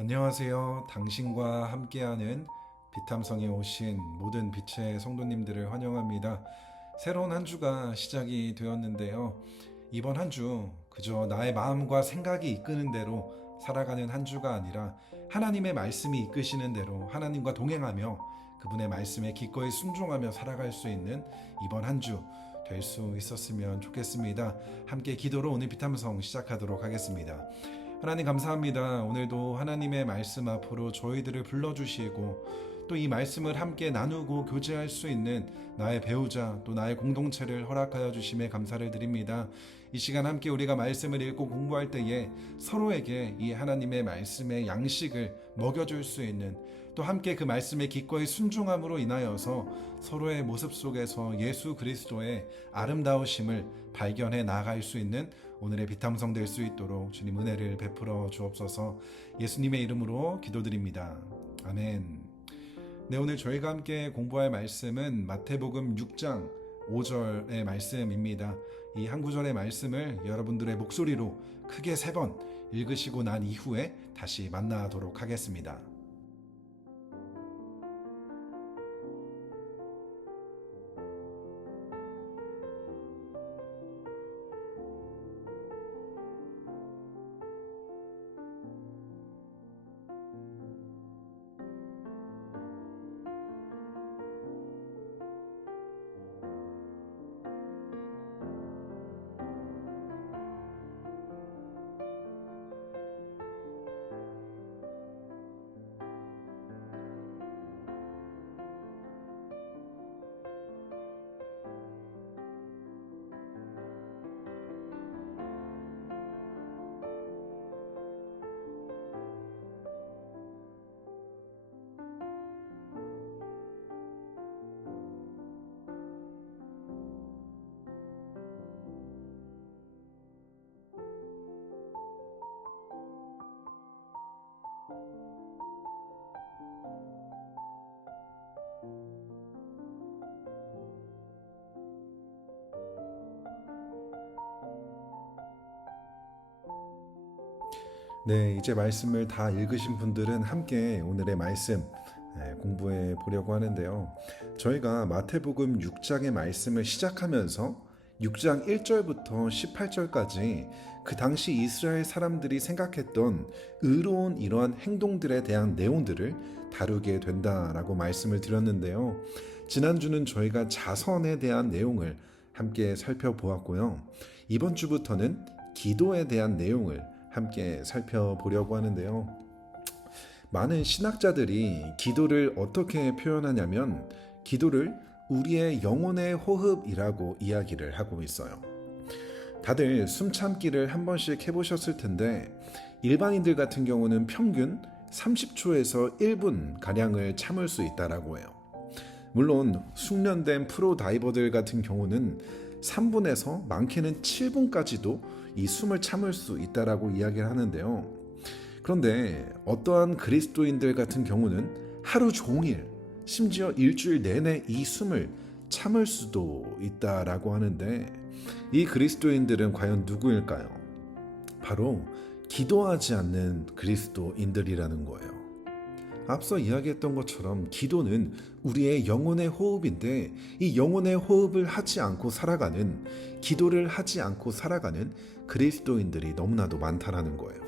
안녕하세요. 당신과 함께하는 비탐성에 오신 모든 빛의 성도님들을 환영합니다. 새로운 한 주가 시작이 되었는데요. 이번 한 주 그저 나의 마음과 생각이 이끄는 대로 살아가는 한 주가 아니라 하나님의 말씀이 이끄시는 대로 하나님과 동행하며 그분의 말씀에 기꺼이 순종하며 살아갈 수 있는 이번 한 주 될 수 있었으면 좋겠습니다. 함께 기도로 오늘 비탐성 시작하도록 하겠습니다. 하나님 감사합니다. 오늘도 하나님의 말씀 앞으로 저희들을 불러주시고 또 이 말씀을 함께 나누고 교제할 수 있는 나의 배우자 또 나의 공동체를 허락하여 주심에 감사를 드립니다. 이 시간 함께 우리가 말씀을 읽고 공부할 때에 서로에게 이 하나님의 말씀의 양식을 먹여줄 수 있는 또 함께 그 말씀에 기꺼이 순종함으로 인하여서 서로의 모습 속에서 예수 그리스도의 아름다우심을 발견해 나아갈 수 있는 오늘의 비탐성 될 수 있도록 주님 은혜를 베풀어 주옵소서. 예수님의 이름으로 기도드립니다. 아멘. 네, 오늘 저희가 함께 공부할 말씀은 마태복음 6장 5절의 말씀입니다. 이 한 구절의 말씀을 여러분들의 목소리로 크게 3번 읽으시고 난 이후에 다시 만나도록 하겠습니다. 네, 이제 말씀을 다 읽으신 분들은 함께 오늘의 말씀 공부해 보려고 하는데요. 저희가 마태복음 6장의 말씀을 시작하면서 6장 1절부터 18절까지 그 당시 이스라엘 사람들이 생각했던 의로운 이러한 행동들에 대한 내용들을 다루게 된다라고 말씀을 드렸는데요. 지난주는 저희가 자선에 대한 내용을 함께 살펴보았고요. 이번 주부터는 기도에 대한 내용을 함께 살펴보려고 하는데요. 많은 신학자들이 기도를 어떻게 표현하냐면 기도를 우리의 영혼의 호흡이라고 이야기를 하고 있어요. 다들 숨 참기를 한 번씩 해보셨을 텐데 일반인들 같은 경우는 평균 30초에서 1분 가량을 참을 수 있다라고 해요. 물론 숙련된 프로 다이버들 같은 경우는 3분에서 많게는 7분까지도 이 숨을 참을 수 있다라고 이야기를 하는데요. 그런데 어떠한 그리스도인들 같은 경우는 하루 종일 심지어 일주일 내내 이 숨을 참을 수도 있다라고 하는데 이 그리스도인들은 과연 누구일까요? 바로 기도하지 않는 그리스도인들이라는 거예요. 앞서 이야기했던 것처럼 기도는 우리의 영혼의 호흡인데 이 영혼의 호흡을 하지 않고 살아가는 기도를 하지 않고 살아가는 그리스도인들이 너무나도 많다라는 거예요.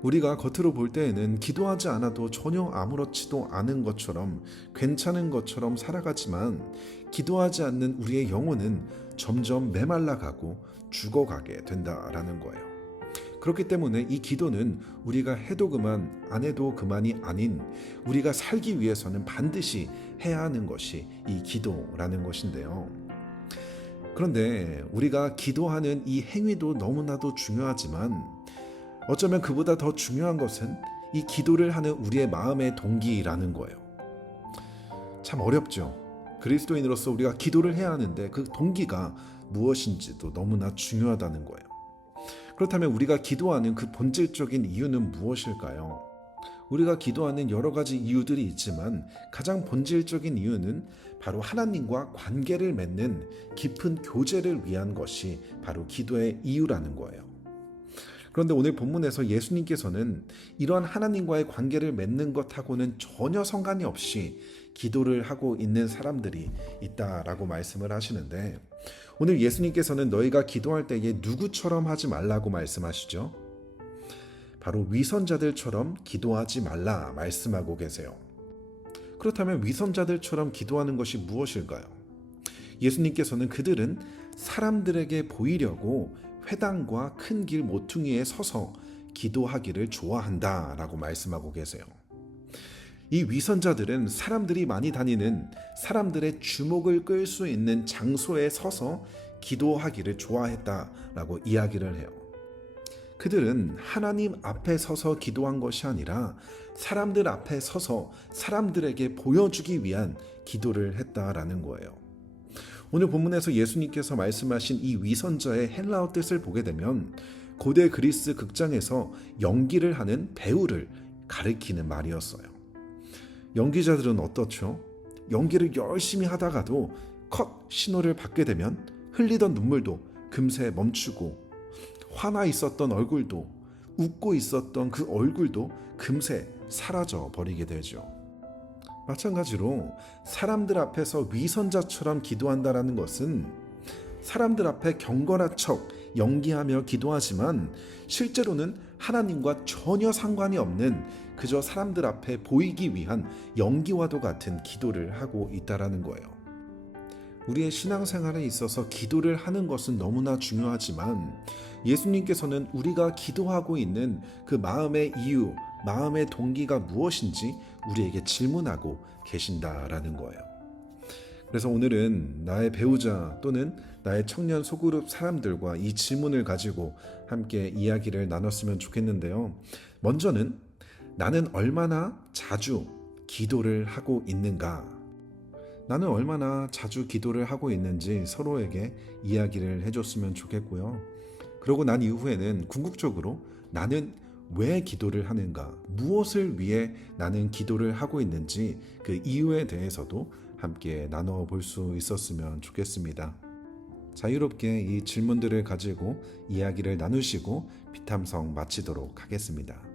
우리가 겉으로 볼 때에는 기도하지 않아도 전혀 아무렇지도 않은 것처럼 괜찮은 것처럼 살아가지만 기도하지 않는 우리의 영혼은 점점 메말라가고 죽어가게 된다라는 거예요. 그렇기 때문에 이 기도는 우리가 해도 그만 안 해도 그만이 아닌 우리가 살기 위해서는 반드시 해야 하는 것이 이 기도라는 것인데요. 그런데 우리가 기도하는 이 행위도 너무나도 중요하지만 어쩌면 그보다 더 중요한 것은 이 기도를 하는 우리의 마음의 동기라는 거예요. 참 어렵죠. 그리스도인으로서 우리가 기도를 해야 하는데 그 동기가 무엇인지도 너무나 중요하다는 거예요. 그렇다면 우리가 기도하는 그 본질적인 이유는 무엇일까요? 우리가 기도하는 여러 가지 이유들이 있지만 가장 본질적인 이유는 바로 하나님과 관계를 맺는 깊은 교제를 위한 것이 바로 기도의 이유라는 거예요. 그런데 오늘 본문에서 예수님께서는 이러한 하나님과의 관계를 맺는 것하고는 전혀 상관이 없이 기도를 하고 있는 사람들이 있다라고 말씀을 하시는데, 오늘 예수님께서는 너희가 기도할 때에 누구처럼 하지 말라고 말씀하시죠? 바로 위선자들처럼 기도하지 말라 말씀하고 계세요. 그렇다면 위선자들처럼 기도하는 것이 무엇일까요? 예수님께서는 그들은 사람들에게 보이려고 회당과 큰 길 모퉁이에 서서 기도하기를 좋아한다라고 말씀하고 계세요. 이 위선자들은 사람들이 많이 다니는, 사람들의 주목을 끌 수 있는 장소에 서서 기도하기를 좋아했다라고 이야기를 해요. 그들은 하나님 앞에 서서 기도한 것이 아니라 사람들 앞에 서서 사람들에게 보여주기 위한 기도를 했다라는 거예요. 오늘 본문에서 예수님께서 말씀하신 이 위선자의 헬라어 뜻을 보게 되면 고대 그리스 극장에서 연기를 하는 배우를 가리키는 말이었어요. 연기자들은 어떻죠? 연기를 열심히 하다가도 컷 신호를 받게 되면 흘리던 눈물도 금세 멈추고, 화나 있었던 얼굴도, 웃고 있었던 그 얼굴도 금세 사라져 버리게 되죠. 마찬가지로 사람들 앞에서 위선자처럼 기도한다라는 것은 사람들 앞에 경건한 척 연기하며 기도하지만 실제로는 하나님과 전혀 상관이 없는, 그저 사람들 앞에 보이기 위한 연기와도 같은 기도를 하고 있다라는 거예요. 우리의 신앙생활에 있어서 기도를 하는 것은 너무나 중요하지만 예수님께서는 우리가 기도하고 있는 그 마음의 이유, 마음의 동기가 무엇인지 우리에게 질문하고 계신다라는 거예요. 그래서 오늘은 나의 배우자 또는 나의 청년 소그룹 사람들과 이 질문을 가지고 함께 이야기를 나눴으면 좋겠는데요. 먼저는 나는 얼마나 자주 기도를 하고 있는가? 나는 얼마나 자주 기도를 하고 있는지 서로에게 이야기를 해줬으면 좋겠고요. 그러고 난 이후에는 궁극적으로 나는 왜 기도를 하는가, 무엇을 위해 나는 기도를 하고 있는지 그 이유에 대해서도 함께 나눠볼 수 있었으면 좋겠습니다. 자유롭게 이 질문들을 가지고 이야기를 나누시고 비탐성 마치도록 하겠습니다.